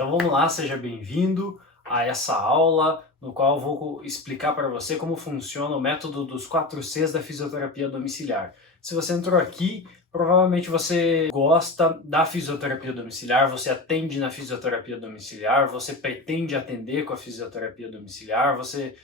Então vamos lá, seja bem-vindo a essa aula no qual eu vou explicar para você como funciona o método dos 4 Cs da fisioterapia domiciliar. Se você entrou aqui, provavelmente você gosta da fisioterapia domiciliar, você atende na fisioterapia domiciliar, você pretende atender com a fisioterapia domiciliar, você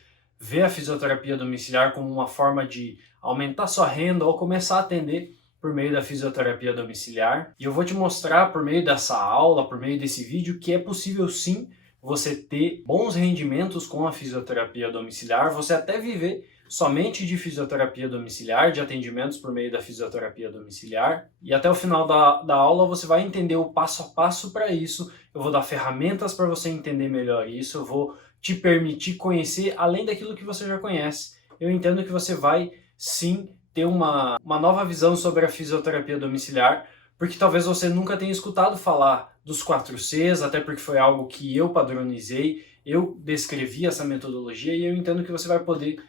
vê a fisioterapia domiciliar como uma forma de aumentar sua renda ou começar a atender por meio da fisioterapia domiciliar. E eu vou te mostrar por meio dessa aula, por meio desse vídeo, que é possível sim você ter bons rendimentos com a fisioterapia domiciliar, você até viver somente de fisioterapia domiciliar, de atendimentos por meio da fisioterapia domiciliar. E até o final da aula você vai entender o passo a passo para isso. Eu vou dar ferramentas para você entender melhor isso, eu vou te permitir conhecer além daquilo que você já conhece. Eu entendo que você vai sim ter uma nova visão sobre a fisioterapia domiciliar, porque talvez você nunca tenha escutado falar dos 4 Cs, até porque foi algo que eu padronizei, eu descrevi essa metodologia e eu entendo que você vai poder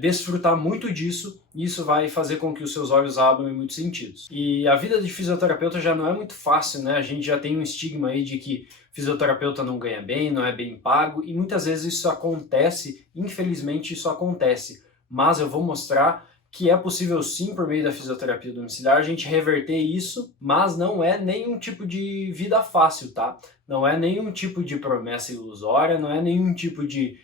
desfrutar muito disso, e isso vai fazer com que os seus olhos abram em muitos sentidos. E a vida de fisioterapeuta já não é muito fácil, né? A gente já tem um estigma aí de que fisioterapeuta não ganha bem, não é bem pago, e muitas vezes isso acontece, infelizmente isso acontece, mas eu vou mostrar que é possível sim, por meio da fisioterapia domiciliar, a gente reverter isso, mas não é nenhum tipo de vida fácil, tá? Não é nenhum tipo de promessa ilusória, não é nenhum tipo de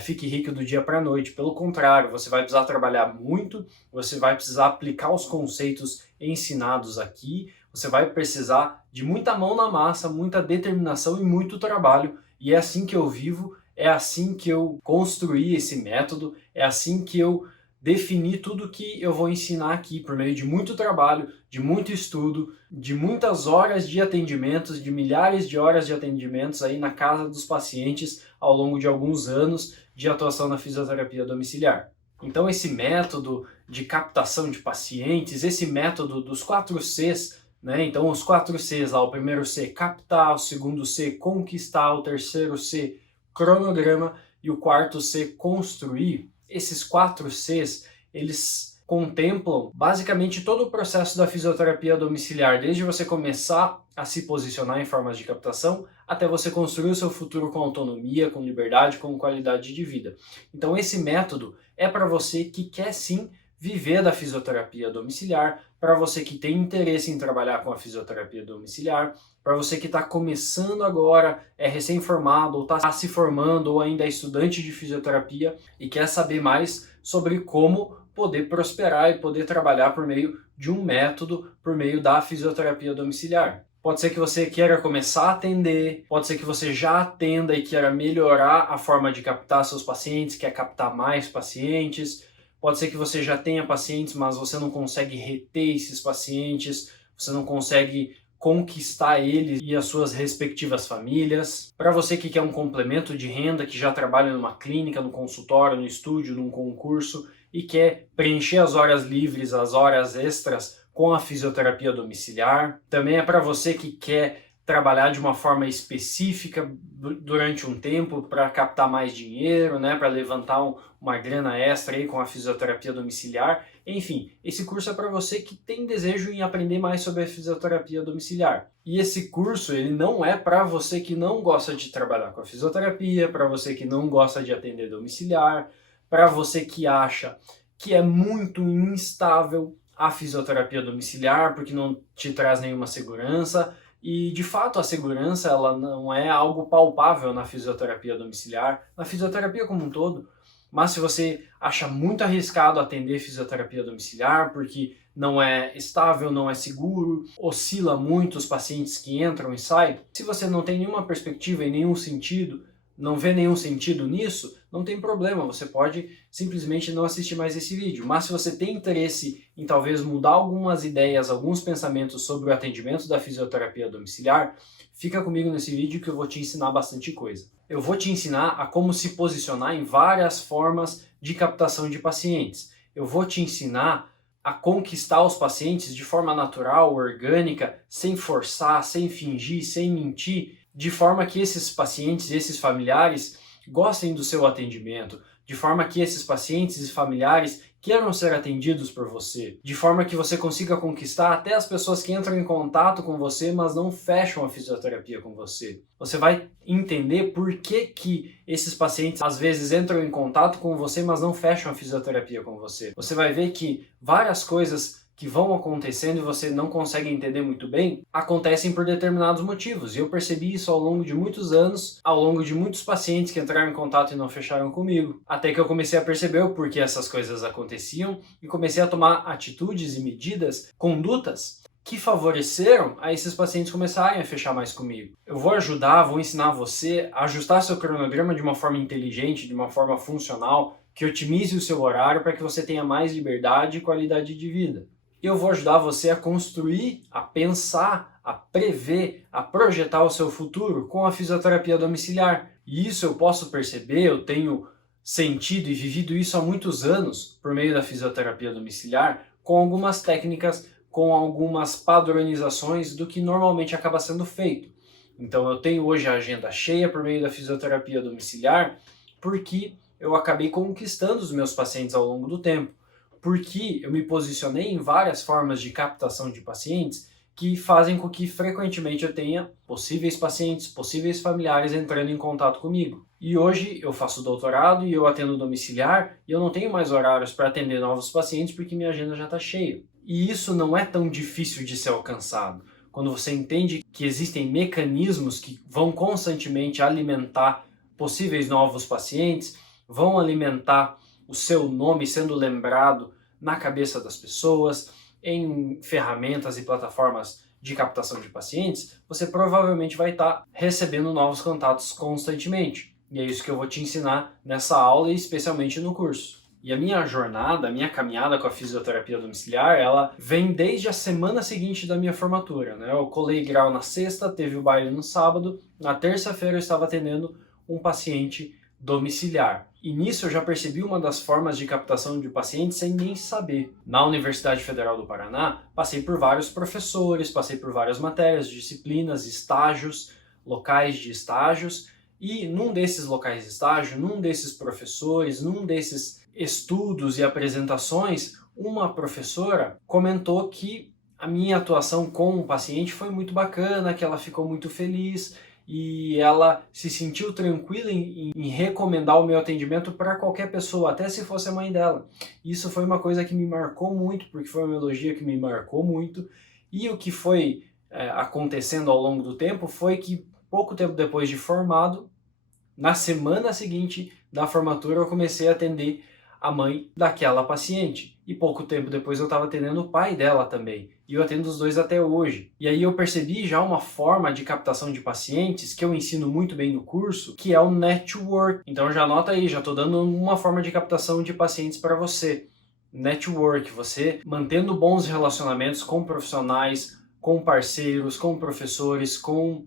fique rico do dia para a noite. Pelo contrário, você vai precisar trabalhar muito, você vai precisar aplicar os conceitos ensinados aqui, você vai precisar de muita mão na massa, muita determinação e muito trabalho. E é assim que eu vivo, é assim que eu construí esse método, é assim que eu definir tudo que eu vou ensinar aqui por meio de muito trabalho, de muito estudo, de muitas horas de atendimentos, de milhares de horas de atendimentos aí na casa dos pacientes ao longo de alguns anos de atuação na fisioterapia domiciliar. Então esse método de captação de pacientes, esse método dos 4 Cs, né? Então os 4 Cs lá, o primeiro C, captar, o segundo C, conquistar, o terceiro C, cronograma e o quarto C, construir. Esses 4 Cs, eles contemplam basicamente todo o processo da fisioterapia domiciliar, desde você começar a se posicionar em formas de captação, até você construir o seu futuro com autonomia, com liberdade, com qualidade de vida. Então esse método é para você que quer sim viver da fisioterapia domiciliar, para você que tem interesse em trabalhar com a fisioterapia domiciliar, para você que está começando agora, é recém-formado, ou está se formando, ou ainda é estudante de fisioterapia e quer saber mais sobre como poder prosperar e poder trabalhar por meio de um método, por meio da fisioterapia domiciliar. Pode ser que você queira começar a atender, pode ser que você já atenda e queira melhorar a forma de captar seus pacientes, quer captar mais pacientes. Pode ser que você já tenha pacientes, mas você não consegue reter esses pacientes, você não consegue conquistar eles e as suas respectivas famílias. Para você que quer um complemento de renda, que já trabalha numa clínica, no consultório, no estúdio, num concurso e quer preencher as horas livres, as horas extras com a fisioterapia domiciliar. Também é para você que quer trabalhar de uma forma específica durante um tempo para captar mais dinheiro, né, para levantar uma grana extra aí com a fisioterapia domiciliar. Enfim, esse curso é para você que tem desejo em aprender mais sobre a fisioterapia domiciliar. E esse curso, ele não é para você que não gosta de trabalhar com a fisioterapia, para você que não gosta de atender domiciliar, para você que acha que é muito instável a fisioterapia domiciliar porque não te traz nenhuma segurança. E, de fato, a segurança ela não é algo palpável na fisioterapia domiciliar, na fisioterapia como um todo. Mas se você acha muito arriscado atender fisioterapia domiciliar, porque não é estável, não é seguro, oscila muito os pacientes que entram e saem, se você não tem nenhuma perspectiva e nenhum sentido, não vê nenhum sentido nisso, não tem problema, você pode simplesmente não assistir mais esse vídeo. Mas se você tem interesse em talvez mudar algumas ideias, alguns pensamentos sobre o atendimento da fisioterapia domiciliar, fica comigo nesse vídeo que eu vou te ensinar bastante coisa. Eu vou te ensinar a como se posicionar em várias formas de captação de pacientes. Eu vou te ensinar a conquistar os pacientes de forma natural, orgânica, sem forçar, sem fingir, sem mentir, de forma que esses pacientes, esses familiares, gostem do seu atendimento, de forma que esses pacientes e familiares queiram ser atendidos por você, de forma que você consiga conquistar até as pessoas que entram em contato com você, mas não fecham a fisioterapia com você. Você vai entender por que esses pacientes às vezes entram em contato com você, mas não fecham a fisioterapia com você. Você vai ver que várias coisas que vão acontecendo e você não consegue entender muito bem, acontecem por determinados motivos. E eu percebi isso ao longo de muitos anos, ao longo de muitos pacientes que entraram em contato e não fecharam comigo. Até que eu comecei a perceber o porquê essas coisas aconteciam e comecei a tomar atitudes e medidas, condutas, que favoreceram a esses pacientes começarem a fechar mais comigo. Eu vou ajudar, vou ensinar você a ajustar seu cronograma de uma forma inteligente, de uma forma funcional, que otimize o seu horário para que você tenha mais liberdade e qualidade de vida. Eu vou ajudar você a construir, a pensar, a prever, a projetar o seu futuro com a fisioterapia domiciliar. E isso eu posso perceber, eu tenho sentido e vivido isso há muitos anos por meio da fisioterapia domiciliar, com algumas técnicas, com algumas padronizações do que normalmente acaba sendo feito. Então eu tenho hoje a agenda cheia por meio da fisioterapia domiciliar, porque eu acabei conquistando os meus pacientes ao longo do tempo. Porque eu me posicionei em várias formas de captação de pacientes que fazem com que frequentemente eu tenha possíveis pacientes, possíveis familiares entrando em contato comigo. E hoje eu faço doutorado e eu atendo domiciliar e eu não tenho mais horários para atender novos pacientes porque minha agenda já está cheia. E isso não é tão difícil de ser alcançado. Quando você entende que existem mecanismos que vão constantemente alimentar possíveis novos pacientes, vão alimentar o seu nome sendo lembrado na cabeça das pessoas, em ferramentas e plataformas de captação de pacientes, você provavelmente vai estar recebendo novos contatos constantemente. E é isso que eu vou te ensinar nessa aula e especialmente no curso. E a minha jornada, a minha caminhada com a fisioterapia domiciliar, ela vem desde a semana seguinte da minha formatura, né? Eu colei grau na sexta, teve o baile no sábado, na terça-feira eu estava atendendo um paciente domiciliar. E nisso eu já percebi uma das formas de captação de pacientes sem nem saber. Na Universidade Federal do Paraná, passei por vários professores, passei por várias matérias, disciplinas, estágios, locais de estágios, e num desses locais de estágio, num desses professores, num desses estudos e apresentações, uma professora comentou que a minha atuação com o paciente foi muito bacana, que ela ficou muito feliz, e ela se sentiu tranquila em recomendar o meu atendimento para qualquer pessoa, até se fosse a mãe dela. Isso foi uma coisa que me marcou muito, porque foi uma melodia que me marcou muito, e o que foi acontecendo ao longo do tempo foi que, pouco tempo depois de formado, na semana seguinte da formatura, eu comecei a atender a mãe daquela paciente. E pouco tempo depois eu estava atendendo o pai dela também. E eu atendo os dois até hoje. E aí eu percebi já uma forma de captação de pacientes que eu ensino muito bem no curso, que é o network. Então já anota aí, já estou dando uma forma de captação de pacientes para você. Network, você mantendo bons relacionamentos com profissionais, com parceiros, com professores, com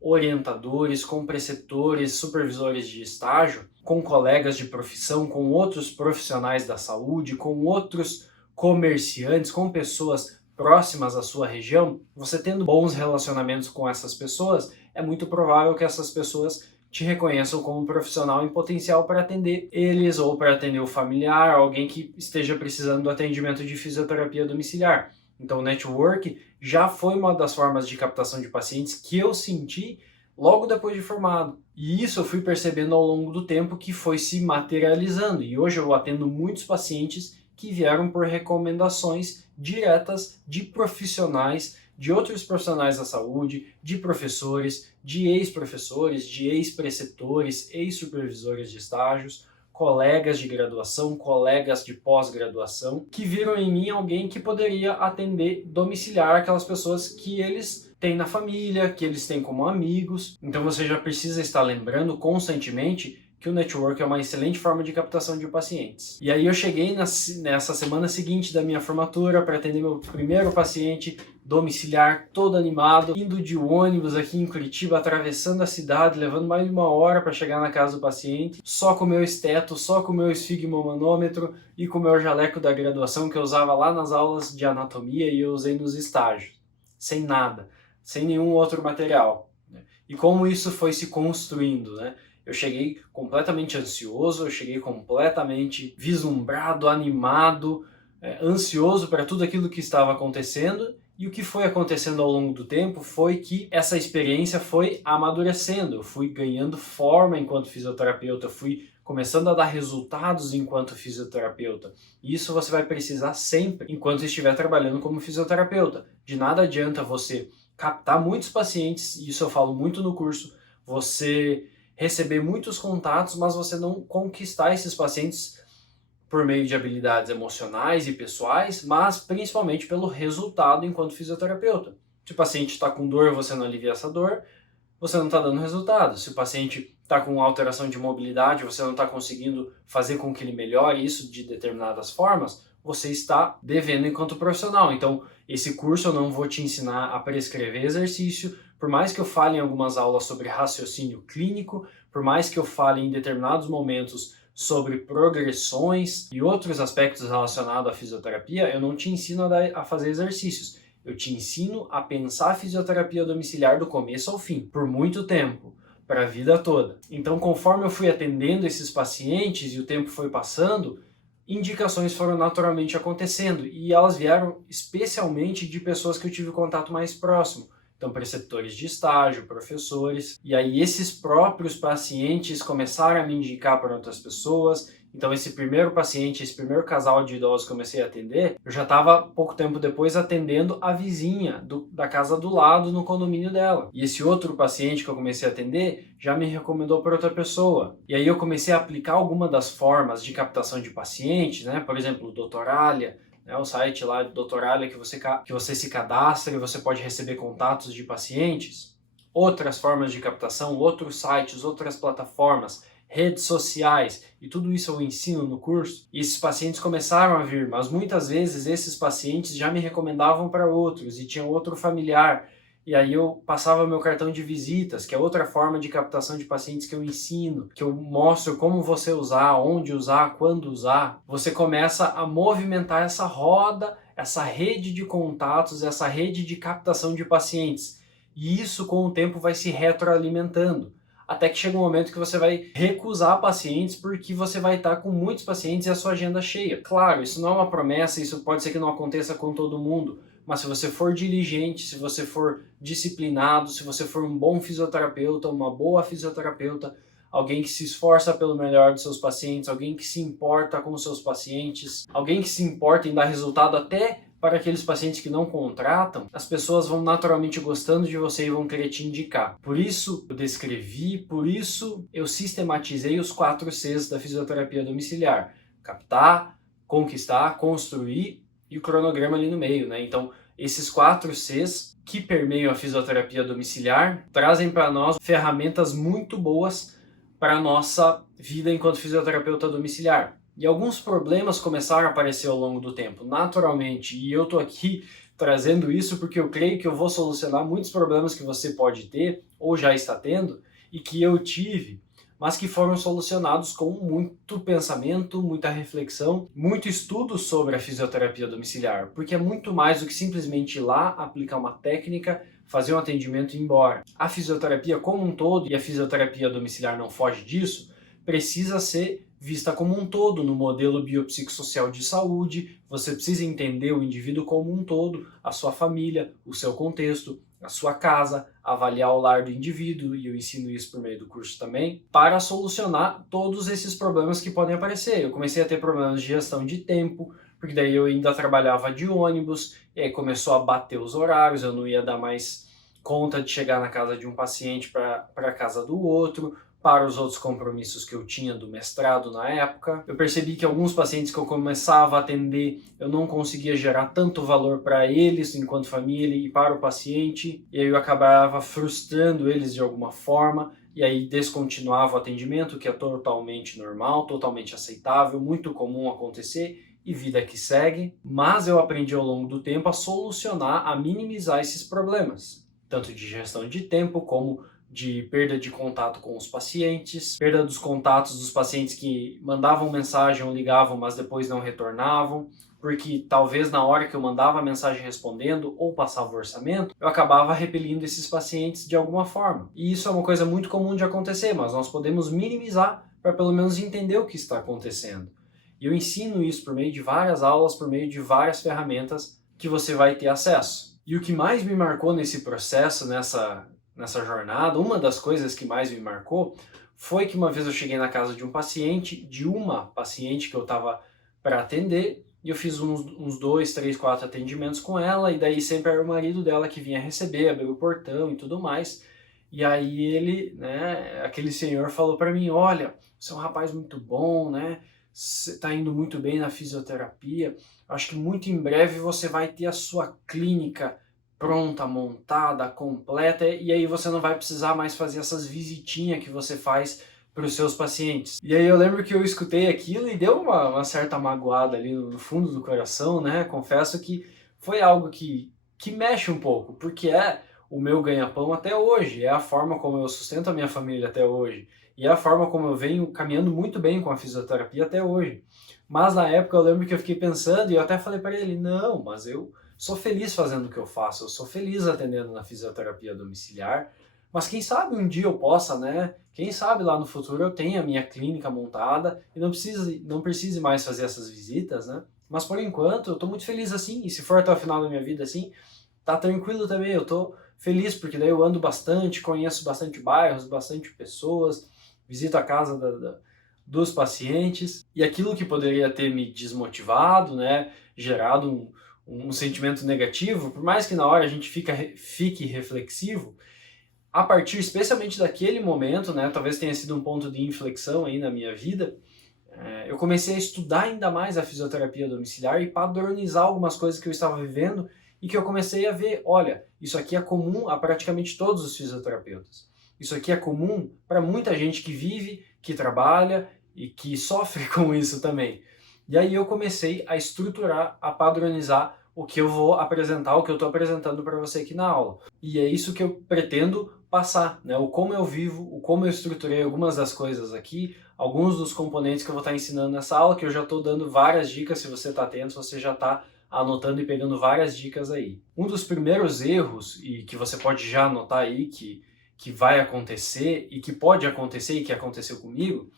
orientadores, com preceptores, supervisores de estágio, com colegas de profissão, com outros profissionais da saúde, com outros comerciantes, com pessoas próximas à sua região. Você tendo bons relacionamentos com essas pessoas, é muito provável que essas pessoas te reconheçam como um profissional em potencial para atender eles ou para atender o familiar, alguém que esteja precisando do atendimento de fisioterapia domiciliar. Então, o network já foi uma das formas de captação de pacientes que eu senti logo depois de formado. E isso eu fui percebendo ao longo do tempo que foi se materializando. E hoje eu atendo muitos pacientes que vieram por recomendações diretas de profissionais, de outros profissionais da saúde, de professores, de ex-professores, de ex-preceptores, ex-supervisores de estágios, colegas de graduação, colegas de pós-graduação, que viram em mim alguém que poderia atender domiciliar aquelas pessoas que eles têm na família, que eles têm como amigos. Então você já precisa estar lembrando constantemente que o network é uma excelente forma de captação de pacientes. E aí eu cheguei nessa semana seguinte da minha formatura para atender meu primeiro paciente domiciliar, todo animado, indo de ônibus aqui em Curitiba, atravessando a cidade, levando mais de 1 hora para chegar na casa do paciente, só com o meu esteto, só com o meu esfigmomanômetro e com o meu jaleco da graduação que eu usava lá nas aulas de anatomia e eu usei nos estágios. Sem nada, sem nenhum outro material. E como isso foi se construindo, né? Eu cheguei completamente ansioso, eu cheguei completamente vislumbrado, animado, ansioso para tudo aquilo que estava acontecendo. E o que foi acontecendo ao longo do tempo foi que essa experiência foi amadurecendo, eu fui ganhando forma enquanto fisioterapeuta, fui começando a dar resultados enquanto fisioterapeuta. E isso você vai precisar sempre enquanto estiver trabalhando como fisioterapeuta. De nada adianta você captar muitos pacientes, e isso eu falo muito no curso, você receber muitos contatos, mas você não conquistar esses pacientes por meio de habilidades emocionais e pessoais, mas principalmente pelo resultado enquanto fisioterapeuta. Se o paciente está com dor e você não alivia essa dor, você não está dando resultado. Se o paciente está com alteração de mobilidade, você não está conseguindo fazer com que ele melhore isso de determinadas formas, você está devendo enquanto profissional. Então, esse curso eu não vou te ensinar a prescrever exercício, por mais que eu fale em algumas aulas sobre raciocínio clínico, por mais que eu fale em determinados momentos sobre progressões e outros aspectos relacionados à fisioterapia, eu não te ensino a fazer exercícios. Eu te ensino a pensar a fisioterapia domiciliar do começo ao fim, por muito tempo, para a vida toda. Então, conforme eu fui atendendo esses pacientes e o tempo foi passando, indicações foram naturalmente acontecendo e elas vieram especialmente de pessoas que eu tive contato mais próximo. Então, preceptores de estágio, professores, e aí esses próprios pacientes começaram a me indicar para outras pessoas. Então, esse primeiro paciente, esse primeiro casal de idosos que eu comecei a atender, eu já estava pouco tempo depois atendendo a vizinha da casa do lado no condomínio dela. E esse outro paciente que eu comecei a atender já me recomendou para outra pessoa. E aí eu comecei a aplicar alguma das formas de captação de pacientes, né? Por exemplo, o Doutoralia, o site lá do Doutoralia que você se cadastra e você pode receber contatos de pacientes. Outras formas de captação, outros sites, outras plataformas, redes sociais, e tudo isso eu ensino no curso. E esses pacientes começaram a vir, mas muitas vezes esses pacientes já me recomendavam para outros e tinham outro familiar. E aí eu passava meu cartão de visitas, que é outra forma de captação de pacientes que eu ensino, que eu mostro como você usar, onde usar, quando usar. Você começa a movimentar essa roda, essa rede de contatos, essa rede de captação de pacientes. E isso com o tempo vai se retroalimentando. Até que chega um momento que você vai recusar pacientes porque você vai estar com muitos pacientes e a sua agenda cheia. Claro, isso não é uma promessa, isso pode ser que não aconteça com todo mundo, mas se você for diligente, se você for disciplinado, se você for um bom fisioterapeuta, uma boa fisioterapeuta, alguém que se esforça pelo melhor dos seus pacientes, alguém que se importa com os seus pacientes, alguém que se importa em dar resultado até para aqueles pacientes que não contratam, as pessoas vão naturalmente gostando de você e vão querer te indicar. Por isso eu descrevi, por isso eu sistematizei os 4 Cs da fisioterapia domiciliar: captar, conquistar, construir e o cronograma ali no meio, né? Então, esses 4 Cs que permeiam a fisioterapia domiciliar trazem para nós ferramentas muito boas para a nossa vida enquanto fisioterapeuta domiciliar. E alguns problemas começaram a aparecer ao longo do tempo, naturalmente, e eu estou aqui trazendo isso porque eu creio que eu vou solucionar muitos problemas que você pode ter, ou já está tendo, e que eu tive, mas que foram solucionados com muito pensamento, muita reflexão, muito estudo sobre a fisioterapia domiciliar, porque é muito mais do que simplesmente ir lá, aplicar uma técnica, fazer um atendimento e ir embora. A fisioterapia como um todo, e a fisioterapia domiciliar não foge disso, precisa ser vista como um todo no modelo biopsicossocial de saúde. Você precisa entender o indivíduo como um todo, a sua família, o seu contexto, a sua casa, avaliar o lar do indivíduo, e eu ensino isso por meio do curso também, para solucionar todos esses problemas que podem aparecer. Eu comecei a ter problemas de gestão de tempo, porque daí eu ainda trabalhava de ônibus, e aí começou a bater os horários, eu não ia dar mais conta de chegar na casa de um paciente para a casa do outro, para os outros compromissos que eu tinha do mestrado na época. Eu percebi que alguns pacientes que eu começava a atender, eu não conseguia gerar tanto valor para eles enquanto família e para o paciente, e aí eu acabava frustrando eles de alguma forma, e aí descontinuava o atendimento, que é totalmente normal, totalmente aceitável, muito comum acontecer, e vida que segue. Mas eu aprendi ao longo do tempo a solucionar, a minimizar esses problemas, tanto de gestão de tempo como de perda de contato com os pacientes, perda dos contatos dos pacientes que mandavam mensagem ou ligavam, mas depois não retornavam, porque talvez na hora que eu mandava a mensagem respondendo ou passava o orçamento, eu acabava repelindo esses pacientes de alguma forma. E isso é uma coisa muito comum de acontecer, mas nós podemos minimizar para pelo menos entender o que está acontecendo. E eu ensino isso por meio de várias aulas, por meio de várias ferramentas que você vai ter acesso. E o que mais me marcou nesse processo, nessa jornada, uma das coisas que mais me marcou, foi que uma vez eu cheguei na casa de uma paciente que eu estava para atender, e eu fiz uns 2, 3, 4 atendimentos com ela, e daí sempre era o marido dela que vinha receber, abrir o portão e tudo mais. E aí ele, né, aquele senhor falou para mim, olha, você é um rapaz muito bom, né, você está indo muito bem na fisioterapia, acho que muito em breve você vai ter a sua clínica pronta, montada, completa, e aí você não vai precisar mais fazer essas visitinhas que você faz para os seus pacientes. E aí eu lembro que eu escutei aquilo e deu uma certa magoada ali no fundo do coração, né? Confesso que foi algo que mexe um pouco, porque é o meu ganha-pão até hoje, é a forma como eu sustento a minha família até hoje, e é a forma como eu venho caminhando muito bem com a fisioterapia até hoje. Mas na época eu lembro que eu fiquei pensando, e eu até falei para ele, não, mas eu sou feliz fazendo o que eu faço, eu sou feliz atendendo na fisioterapia domiciliar, mas quem sabe um dia eu possa, né? Quem sabe lá no futuro eu tenha a minha clínica montada e não precise mais fazer essas visitas, né? Mas por enquanto eu estou muito feliz assim, e se for até o final da minha vida assim, tá tranquilo também, eu estou feliz porque daí eu ando bastante, conheço bastante bairros, bastante pessoas, visito a casa dos pacientes, e aquilo que poderia ter me desmotivado, né, gerado um sentimento negativo, por mais que na hora a gente fique reflexivo, a partir especialmente daquele momento, né, talvez tenha sido um ponto de inflexão aí na minha vida, eu comecei a estudar ainda mais a fisioterapia domiciliar e padronizar algumas coisas que eu estava vivendo e que eu comecei a ver, olha, isso aqui é comum a praticamente todos os fisioterapeutas. Isso aqui é comum para muita gente que vive, que trabalha e que sofre com isso também. E aí eu comecei a estruturar, a padronizar o que eu vou apresentar, o que eu estou apresentando para você aqui na aula. E é isso que eu pretendo passar, né? O como eu vivo, o como eu estruturei algumas das coisas aqui, alguns dos componentes que eu vou estar ensinando nessa aula, que eu já estou dando várias dicas, se você está atento, você já está anotando e pegando várias dicas aí. Um dos primeiros erros, e que você pode já anotar aí, que vai acontecer, e que pode acontecer, e que aconteceu comigo,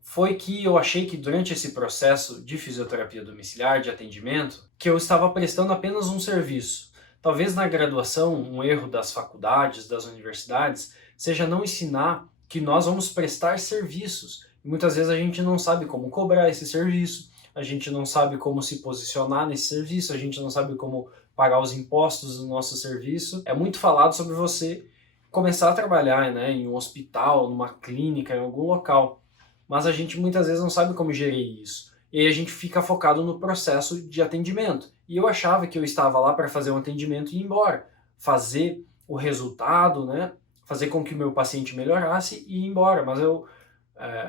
foi que eu achei que durante esse processo de fisioterapia domiciliar, de atendimento, que eu estava prestando apenas um serviço. Talvez na graduação, um erro das faculdades, das universidades, seja não ensinar que nós vamos prestar serviços. E muitas vezes a gente não sabe como cobrar esse serviço, a gente não sabe como se posicionar nesse serviço, a gente não sabe como pagar os impostos do nosso serviço. É muito falado sobre você começar a trabalhar, né, em um hospital, numa clínica, em algum local. Mas a gente muitas vezes não sabe como gerir isso. E aí a gente fica focado no processo de atendimento. E eu achava que eu estava lá para fazer um atendimento e ir embora. Fazer o resultado, né? Fazer com que o meu paciente melhorasse e ir embora. Mas eu,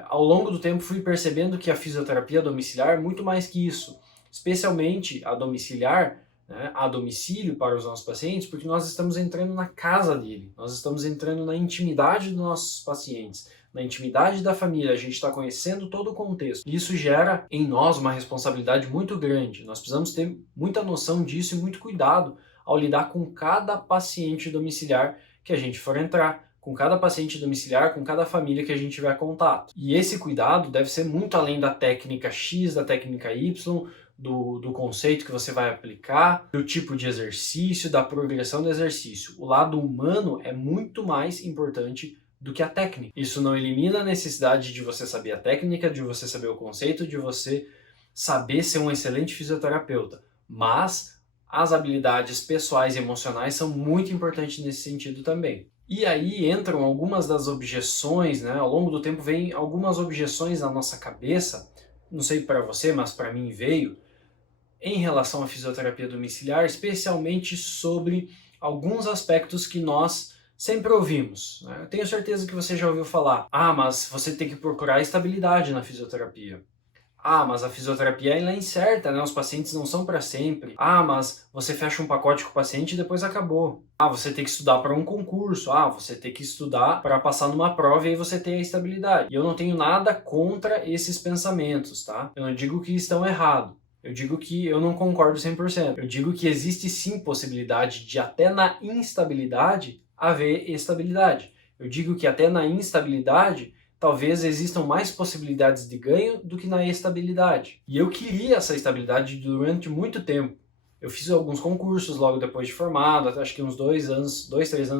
ao longo do tempo, fui percebendo que a fisioterapia domiciliar é muito mais que isso. Especialmente a domiciliar, né, a domicílio para os nossos pacientes, porque nós estamos entrando na casa dele. Nós estamos entrando na intimidade dos nossos pacientes, na intimidade da família, a gente está conhecendo todo o contexto. Isso gera em nós uma responsabilidade muito grande. Nós precisamos ter muita noção disso e muito cuidado ao lidar com cada paciente domiciliar que a gente for entrar, com cada paciente domiciliar, com cada família que a gente tiver contato. E esse cuidado deve ser muito além da técnica X, da técnica Y, do conceito que você vai aplicar, do tipo de exercício, da progressão do exercício. O lado humano é muito mais importante do que a técnica. Isso não elimina a necessidade de você saber a técnica, de você saber o conceito, de você saber ser um excelente fisioterapeuta, mas as habilidades pessoais e emocionais são muito importantes nesse sentido também. E aí entram algumas das objeções, né? Ao longo do tempo vem algumas objeções na nossa cabeça, não sei para você, mas para mim veio, em relação à fisioterapia domiciliar, especialmente sobre alguns aspectos que nós sempre ouvimos, né? Eu tenho certeza que você já ouviu falar, mas você tem que procurar estabilidade na fisioterapia. Mas a fisioterapia ela é incerta, né? Os pacientes não são para sempre. Mas você fecha um pacote com o paciente e depois acabou. Você tem que estudar para um concurso. Você tem que estudar para passar numa prova e aí você tem a estabilidade. E eu não tenho nada contra esses pensamentos, tá? Eu não digo que estão errados. Eu digo que eu não concordo 100%. Eu digo que existe sim possibilidade de até na instabilidade haver estabilidade. Eu digo que até na instabilidade talvez existam mais possibilidades de ganho do que na estabilidade. E eu queria essa estabilidade durante muito tempo. Eu fiz alguns concursos logo depois de formado, acho que uns 3 anos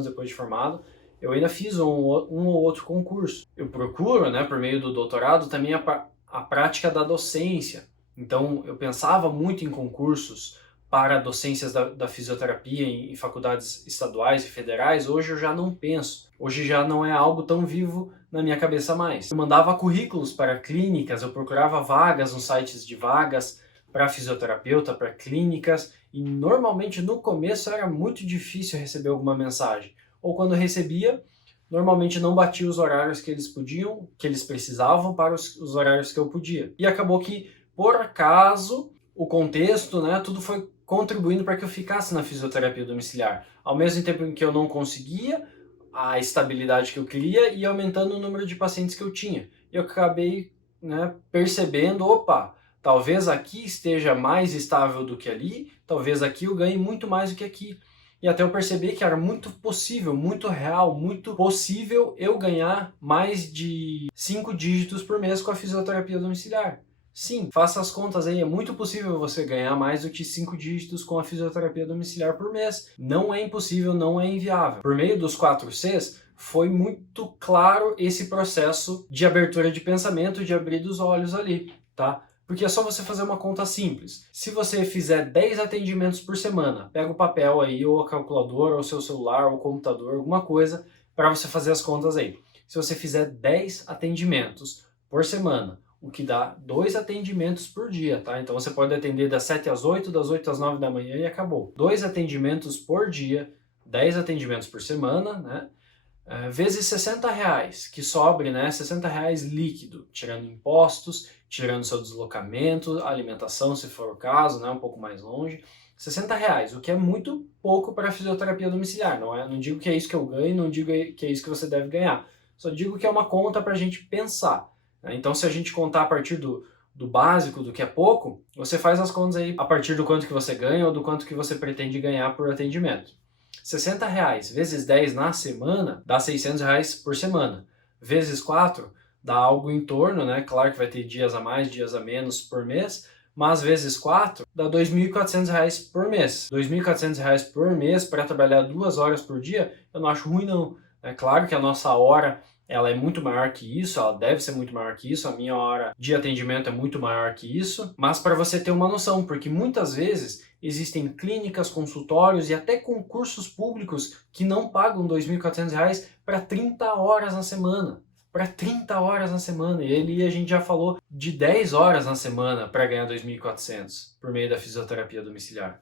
depois de formado, eu ainda fiz um ou outro concurso. Eu procuro, né, por meio do doutorado, também a prática da docência. Então, eu pensava muito em concursos para docências da fisioterapia em faculdades estaduais e federais. Hoje eu já não penso. Hoje já não é algo tão vivo na minha cabeça mais. Eu mandava currículos para clínicas, eu procurava vagas nos sites de vagas para fisioterapeuta, para clínicas, e normalmente no começo era muito difícil receber alguma mensagem. Ou quando recebia, normalmente não batia os horários que eles podiam, que eles precisavam para os horários que eu podia. E acabou que, por acaso, o contexto, né, tudo foi contribuindo para que eu ficasse na fisioterapia domiciliar. Ao mesmo tempo em que eu não conseguia a estabilidade que eu queria e aumentando o número de pacientes que eu tinha. Eu acabei, né, percebendo, opa, talvez aqui esteja mais estável do que ali, talvez aqui eu ganhe muito mais do que aqui. E até eu percebi que era muito possível, muito real, muito possível eu ganhar mais de 5 dígitos por mês com a fisioterapia domiciliar. Sim, faça as contas aí, é muito possível você ganhar mais do que 5 dígitos com a fisioterapia domiciliar por mês. Não é impossível, não é inviável. Por meio dos 4 Cs, foi muito claro esse processo de abertura de pensamento, de abrir os olhos ali, tá? Porque é só você fazer uma conta simples. Se você fizer 10 atendimentos por semana, pega o papel aí, ou a calculadora, ou o seu celular, ou o computador, alguma coisa, para você fazer as contas aí. Se você fizer 10 atendimentos por semana, o que dá 2 atendimentos por dia, tá? Então você pode atender das 7 às 8, das 8 às 9 da manhã e acabou. 2 atendimentos por dia, 10 atendimentos por semana, né? Vezes R$ 60, que sobre, né, R$ 60 líquido, tirando impostos, tirando seu deslocamento, alimentação, se for o caso, né, um pouco mais longe. R$ 60, o que é muito pouco para a fisioterapia domiciliar. Não digo que é isso que eu ganho, não digo que é isso que você deve ganhar. Só digo que é uma conta para a gente pensar, né? Então, se a gente contar a partir do básico, do que é pouco, você faz as contas aí a partir do quanto que você ganha ou do quanto que você pretende ganhar por atendimento. R$ 60 vezes 10 na semana dá R$ 600 por semana. Vezes 4 dá algo em torno, né? Claro que vai ter dias a mais, dias a menos por mês, mas vezes 4 dá R$ 2.400 por mês. R$ 2.400 por mês para trabalhar 2 horas por dia, eu não acho ruim não. É claro que a nossa hora ela é muito maior que isso, ela deve ser muito maior que isso, a minha hora de atendimento é muito maior que isso, mas para você ter uma noção, porque muitas vezes existem clínicas, consultórios e até concursos públicos que não pagam R$ 2.400 para 30 horas na semana. Para 30 horas na semana. E ali a gente já falou de 10 horas na semana para ganhar 2.400 por meio da fisioterapia domiciliar.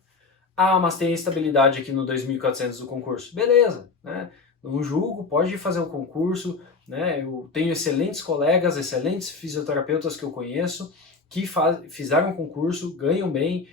Ah, mas tem estabilidade aqui no 2.400 do concurso. Beleza, né? Não julgo, pode fazer o concurso, né? Eu tenho excelentes colegas, excelentes fisioterapeutas que eu conheço que fizeram concurso, ganham bem,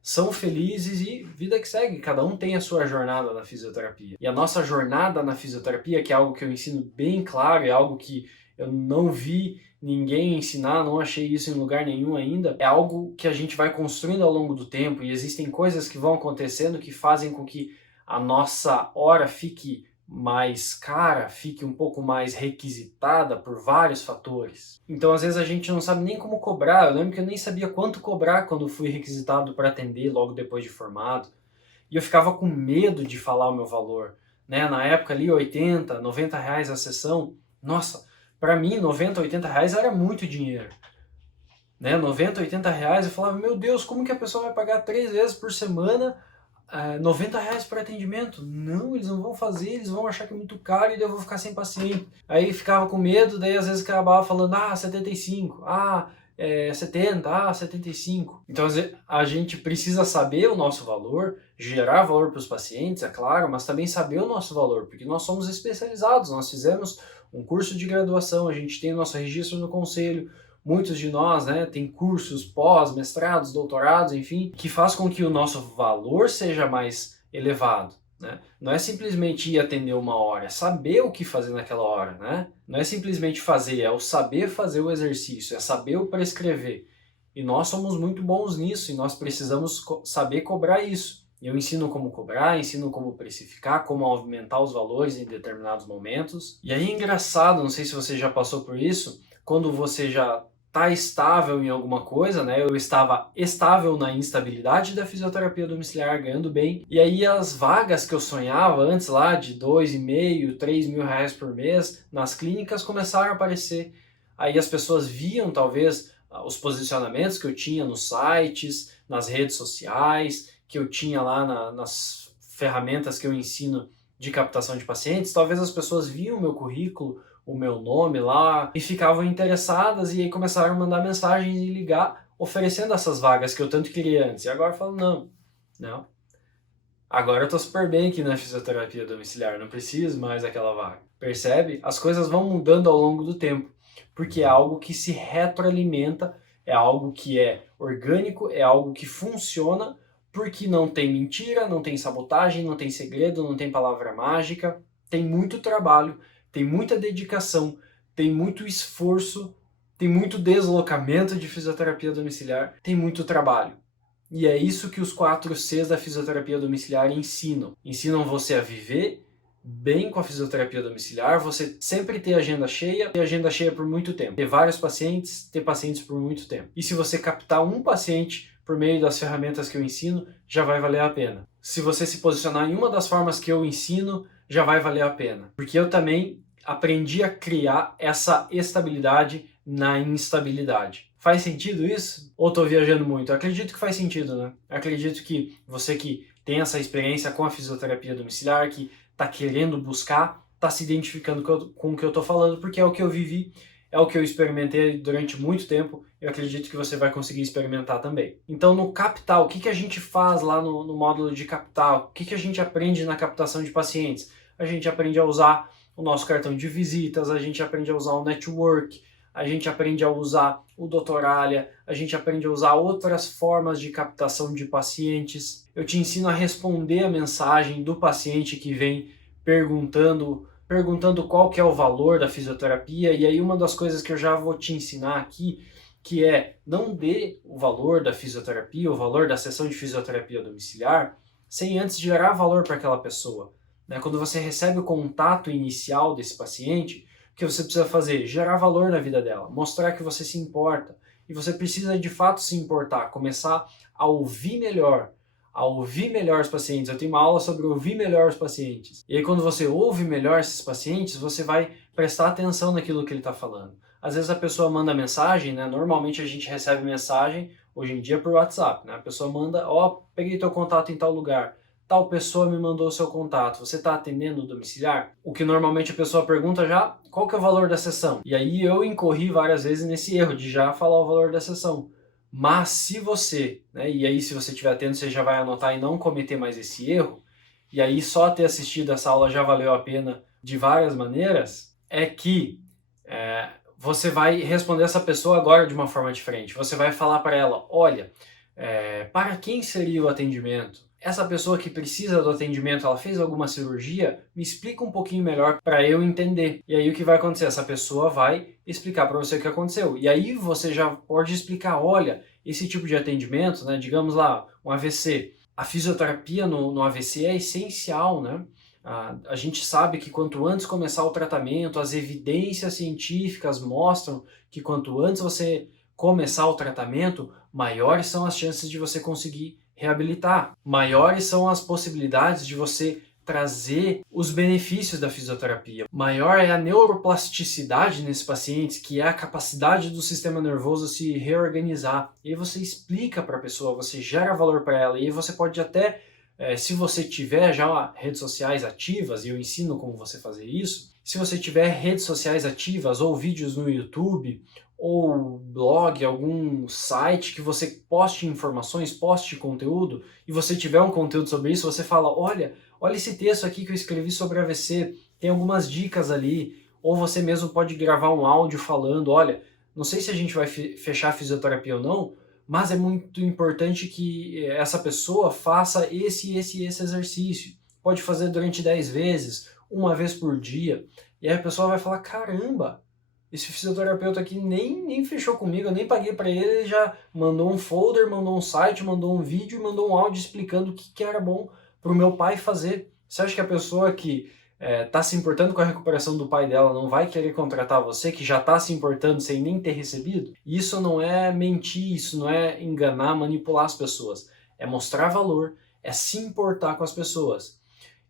são felizes e vida que segue. Cada um tem a sua jornada na fisioterapia. E a nossa jornada na fisioterapia, que é algo que eu ensino bem claro, é algo que eu não vi ninguém ensinar, não achei isso em lugar nenhum ainda, é algo que a gente vai construindo ao longo do tempo e existem coisas que vão acontecendo que fazem com que a nossa hora fique mais cara, fique um pouco mais requisitada por vários fatores. Então, às vezes, a gente não sabe nem como cobrar. Eu lembro que eu nem sabia quanto cobrar quando fui requisitado para atender logo depois de formado. E eu ficava com medo de falar o meu valor, né? Na época ali, 80, 90 reais a sessão. Nossa, para mim, 90, 80 reais era muito dinheiro. Né? 90, 80 reais, eu falava, meu Deus, como que a pessoa vai pagar 3 vezes por semana R$ 90 por atendimento? Não, eles não vão fazer, eles vão achar que é muito caro e daí eu vou ficar sem paciente. Aí ficava com medo, daí às vezes acabava falando, 75, 70, 75. Então a gente precisa saber o nosso valor, gerar valor para os pacientes, é claro, mas também saber o nosso valor, porque nós somos especializados, nós fizemos um curso de graduação, a gente tem o nosso registro no conselho, muitos de nós, né, tem cursos pós, mestrados, doutorados, enfim, que faz com que o nosso valor seja mais elevado, né? Não é simplesmente ir atender uma hora, é saber o que fazer naquela hora, né? Não é simplesmente fazer, é o saber fazer o exercício, é saber o prescrever. E nós somos muito bons nisso e nós precisamos saber cobrar isso. Eu ensino como cobrar, ensino como precificar, como aumentar os valores em determinados momentos. E aí é engraçado, não sei se você já passou por isso, quando você já está estável em alguma coisa, né? Eu estava estável na instabilidade da fisioterapia domiciliar, ganhando bem. E aí as vagas que eu sonhava antes lá de 2.500, 3.000 reais por mês nas clínicas começaram a aparecer. Aí as pessoas viam talvez os posicionamentos que eu tinha nos sites, nas redes sociais, que eu tinha lá nas ferramentas que eu ensino de captação de pacientes. Talvez as pessoas viam o meu currículo, o meu nome lá e ficavam interessadas e aí começaram a mandar mensagens e ligar oferecendo essas vagas que eu tanto queria antes. E agora eu falo, não. Agora eu tô super bem aqui na fisioterapia domiciliar, não preciso mais daquela vaga. Percebe? As coisas vão mudando ao longo do tempo, porque é algo que se retroalimenta, é algo que é orgânico, é algo que funciona, porque não tem mentira, não tem sabotagem, não tem segredo, não tem palavra mágica, tem muito trabalho, tem muita dedicação, tem muito esforço, tem muito deslocamento de fisioterapia domiciliar, tem muito trabalho. E é isso que os 4 Cs da fisioterapia domiciliar ensinam. Ensinam você a viver bem com a fisioterapia domiciliar, você sempre ter agenda cheia por muito tempo, ter vários pacientes, ter pacientes por muito tempo. E se você captar um paciente por meio das ferramentas que eu ensino, já vai valer a pena. Se você se posicionar em uma das formas que eu ensino, já vai valer a pena. Porque eu também aprendi a criar essa estabilidade na instabilidade. Faz sentido isso? Ou estou viajando muito? Eu acredito que faz sentido, né? Eu acredito que você que tem essa experiência com a fisioterapia domiciliar, que está querendo buscar, está se identificando com o que eu estou falando, porque é o que eu vivi, é o que eu experimentei durante muito tempo, eu acredito que você vai conseguir experimentar também. Então, no Captar, o que a gente faz lá no módulo de Captar? O que a gente aprende na captação de pacientes? A gente aprende a usar o nosso cartão de visitas, a gente aprende a usar o network, a gente aprende a usar o Doutoralha, a gente aprende a usar outras formas de captação de pacientes. Eu te ensino a responder a mensagem do paciente que vem perguntando qual que é o valor da fisioterapia, e aí uma das coisas que eu já vou te ensinar aqui, que é não dê o valor da fisioterapia, o valor da sessão de fisioterapia domiciliar, sem antes gerar valor para aquela pessoa. Quando você recebe o contato inicial desse paciente, o que você precisa fazer? Gerar valor na vida dela, mostrar que você se importa. E você precisa de fato se importar, começar a ouvir melhor os pacientes. Eu tenho uma aula sobre ouvir melhor os pacientes. E aí quando você ouve melhor esses pacientes, você vai prestar atenção naquilo que ele está falando. Às vezes a pessoa manda mensagem, né? Normalmente a gente recebe mensagem, hoje em dia, por WhatsApp, né? A pessoa manda, peguei teu contato em tal lugar. Tal pessoa me mandou o seu contato, você está atendendo o domiciliar? O que normalmente a pessoa pergunta já, qual que é o valor da sessão? E aí eu incorri várias vezes nesse erro de já falar o valor da sessão. Mas se você, e aí se você estiver atento, você já vai anotar e não cometer mais esse erro, e aí só ter assistido essa aula já valeu a pena de várias maneiras, é que você vai responder essa pessoa agora de uma forma diferente. Você vai falar para ela, olha, para quem seria o atendimento? Essa pessoa que precisa do atendimento, ela fez alguma cirurgia? Me explica um pouquinho melhor para eu entender. E aí o que vai acontecer? Essa pessoa vai explicar para você o que aconteceu. E aí você já pode explicar, olha, esse tipo de atendimento, digamos lá, um AVC. A fisioterapia no AVC é essencial, né? A gente sabe que quanto antes começar o tratamento, as evidências científicas mostram que quanto antes você começar o tratamento, maiores são as chances de você conseguir reabilitar. Maiores são as possibilidades de você trazer os benefícios da fisioterapia. Maior é a neuroplasticidade nesses pacientes, que é a capacidade do sistema nervoso se reorganizar. E aí você explica para a pessoa, você gera valor para ela, e aí você pode até, se você tiver já redes sociais ativas, e eu ensino como você fazer isso, se você tiver redes sociais ativas ou vídeos no YouTube, ou blog, algum site que você poste informações, poste conteúdo, e você tiver um conteúdo sobre isso, você fala, olha esse texto aqui que eu escrevi sobre AVC, tem algumas dicas ali, ou você mesmo pode gravar um áudio falando, olha, não sei se a gente vai fechar a fisioterapia ou não, mas é muito importante que essa pessoa faça esse exercício. Pode fazer durante 10 vezes, uma vez por dia, e aí a pessoa vai falar, caramba, esse fisioterapeuta aqui nem fechou comigo, eu nem paguei para ele já mandou um folder, mandou um site, mandou um vídeo e mandou um áudio explicando o que era bom para o meu pai fazer. Você acha que a pessoa que está se importando com a recuperação do pai dela não vai querer contratar você, que já está se importando sem nem ter recebido? Isso não é mentir, isso não é enganar, manipular as pessoas. É mostrar valor, é se importar com as pessoas.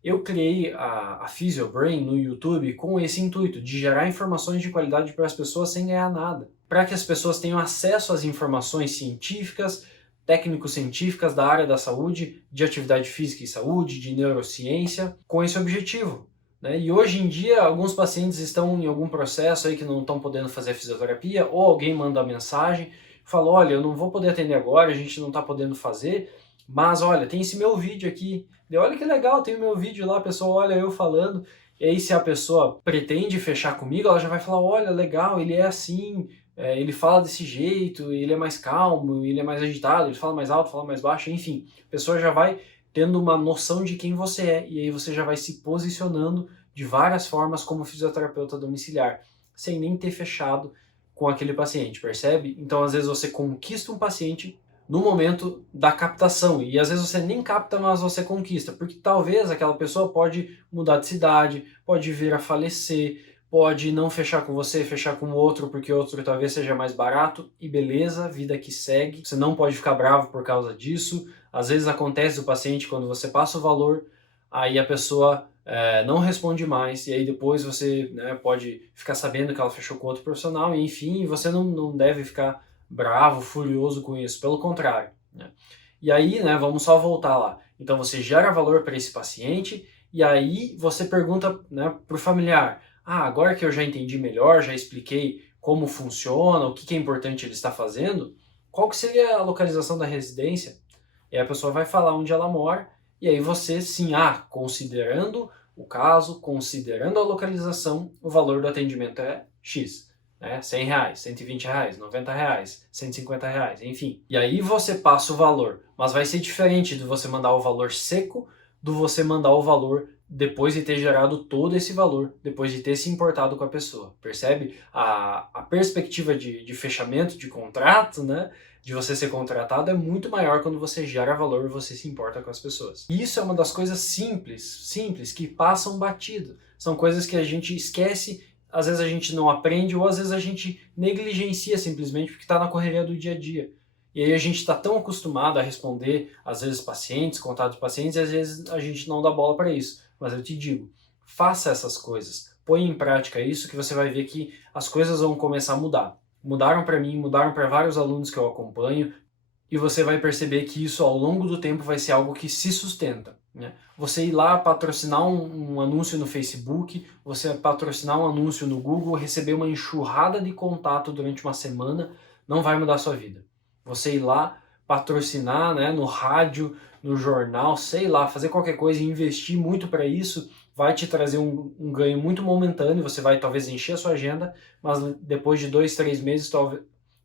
Eu criei a PhysioBrain no YouTube com esse intuito, de gerar informações de qualidade para as pessoas sem ganhar nada. Para que as pessoas tenham acesso às informações científicas, técnico-científicas da área da saúde, de atividade física e saúde, de neurociência, com esse objetivo. Né? E hoje em dia, alguns pacientes estão em algum processo aí que não estão podendo fazer fisioterapia, ou alguém manda a mensagem, fala, olha, eu não vou poder atender agora, a gente não está podendo fazer, mas olha, tem esse meu vídeo aqui. E olha que legal, tem o meu vídeo lá, a pessoa olha eu falando. E aí se a pessoa pretende fechar comigo, ela já vai falar, olha, legal, ele é assim, ele fala desse jeito, ele é mais calmo, ele é mais agitado, ele fala mais alto, fala mais baixo, enfim. A pessoa já vai tendo uma noção de quem você é, e aí você já vai se posicionando de várias formas como fisioterapeuta domiciliar, sem nem ter fechado com aquele paciente, percebe? Então às vezes você conquista um paciente no momento da captação, e às vezes você nem capta, mas você conquista, porque talvez aquela pessoa pode mudar de cidade, pode vir a falecer, pode não fechar com você, fechar com outro, porque outro talvez seja mais barato, e beleza, vida que segue, você não pode ficar bravo por causa disso. Às vezes acontece do paciente, quando você passa o valor, aí a pessoa não responde mais, e aí depois você pode ficar sabendo que ela fechou com outro profissional, e enfim, você não deve ficar bravo, furioso com isso, pelo contrário. Né? E aí, vamos só voltar lá. Então você gera valor para esse paciente, e aí você pergunta para o familiar, agora que eu já entendi melhor, já expliquei como funciona, o que é importante ele estar fazendo, qual que seria a localização da residência? E aí a pessoa vai falar onde ela mora, e aí você sim, considerando o caso, considerando a localização, o valor do atendimento é X. R$100, R$120, R$90, R$150, enfim. E aí você passa o valor, mas vai ser diferente de você mandar o valor seco do você mandar o valor depois de ter gerado todo esse valor, depois de ter se importado com a pessoa, percebe? A perspectiva de fechamento de contrato, de você ser contratado é muito maior quando você gera valor e você se importa com as pessoas. E isso é uma das coisas simples, que passam batido. São coisas que a gente esquece, às vezes a gente não aprende, ou às vezes a gente negligencia simplesmente porque está na correria do dia a dia. E aí a gente está tão acostumado a responder, às vezes pacientes, contatos de pacientes, e às vezes a gente não dá bola para isso. Mas eu te digo, faça essas coisas, põe em prática isso que você vai ver que as coisas vão começar a mudar. Mudaram para mim, mudaram para vários alunos que eu acompanho, e você vai perceber que isso ao longo do tempo vai ser algo que se sustenta. Você ir lá patrocinar um anúncio no Facebook, você patrocinar um anúncio no Google, receber uma enxurrada de contato durante uma semana, não vai mudar a sua vida. Você ir lá patrocinar no rádio, no jornal, sei lá, fazer qualquer coisa e investir muito para isso, vai te trazer um ganho muito momentâneo, você vai talvez encher a sua agenda, mas depois de 2, 3 meses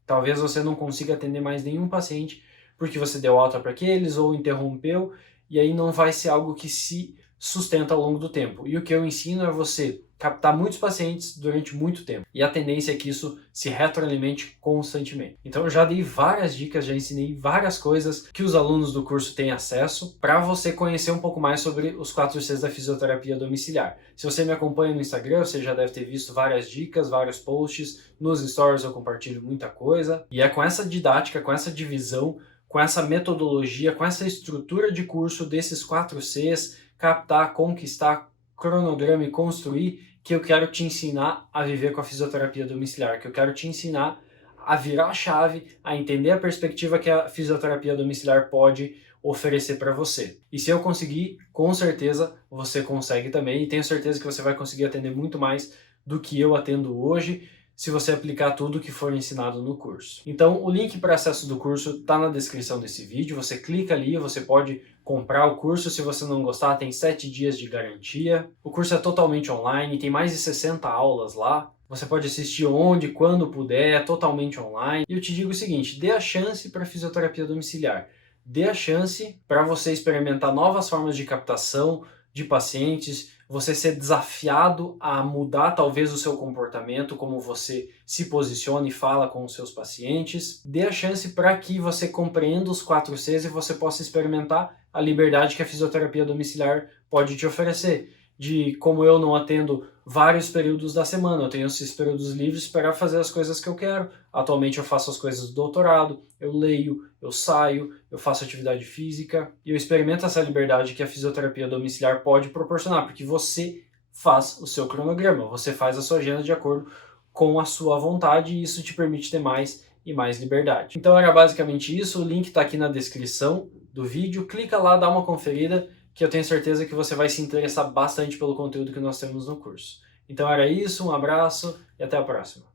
talvez você não consiga atender mais nenhum paciente porque você deu alta para aqueles ou interrompeu, e aí não vai ser algo que se sustenta ao longo do tempo. E o que eu ensino é você captar muitos pacientes durante muito tempo. E a tendência é que isso se retroalimente constantemente. Então eu já dei várias dicas, já ensinei várias coisas que os alunos do curso têm acesso para você conhecer um pouco mais sobre os 4 Cs da fisioterapia domiciliar. Se você me acompanha no Instagram, você já deve ter visto várias dicas, vários posts. Nos stories eu compartilho muita coisa. E é com essa didática, com essa divisão, com essa metodologia, com essa estrutura de curso desses 4 Cs, captar, conquistar, cronograma e construir, que eu quero te ensinar a viver com a fisioterapia domiciliar, que eu quero te ensinar a virar a chave, a entender a perspectiva que a fisioterapia domiciliar pode oferecer para você. E se eu conseguir, com certeza você consegue também, e tenho certeza que você vai conseguir atender muito mais do que eu atendo hoje, se você aplicar tudo que for ensinado no curso. Então o link para acesso do curso está na descrição desse vídeo, você clica ali, você pode comprar o curso, se você não gostar tem 7 dias de garantia. O curso é totalmente online, tem mais de 60 aulas lá, você pode assistir onde, quando puder, é totalmente online. E eu te digo o seguinte, dê a chance para a fisioterapia domiciliar, dê a chance para você experimentar novas formas de captação de pacientes, você ser desafiado a mudar talvez o seu comportamento, como você se posiciona e fala com os seus pacientes. Dê a chance para que você compreenda os 4Cs e você possa experimentar a liberdade que a fisioterapia domiciliar pode te oferecer. De como eu não atendo vários períodos da semana, eu tenho esses períodos livres para fazer as coisas que eu quero. Atualmente eu faço as coisas do doutorado, eu leio, eu saio, eu faço atividade física e eu experimento essa liberdade que a fisioterapia domiciliar pode proporcionar, porque você faz o seu cronograma, você faz a sua agenda de acordo com a sua vontade e isso te permite ter mais e mais liberdade. Então era basicamente isso, o link está aqui na descrição do vídeo, clica lá, dá uma conferida, que eu tenho certeza que você vai se interessar bastante pelo conteúdo que nós temos no curso. Então era isso, um abraço e até a próxima.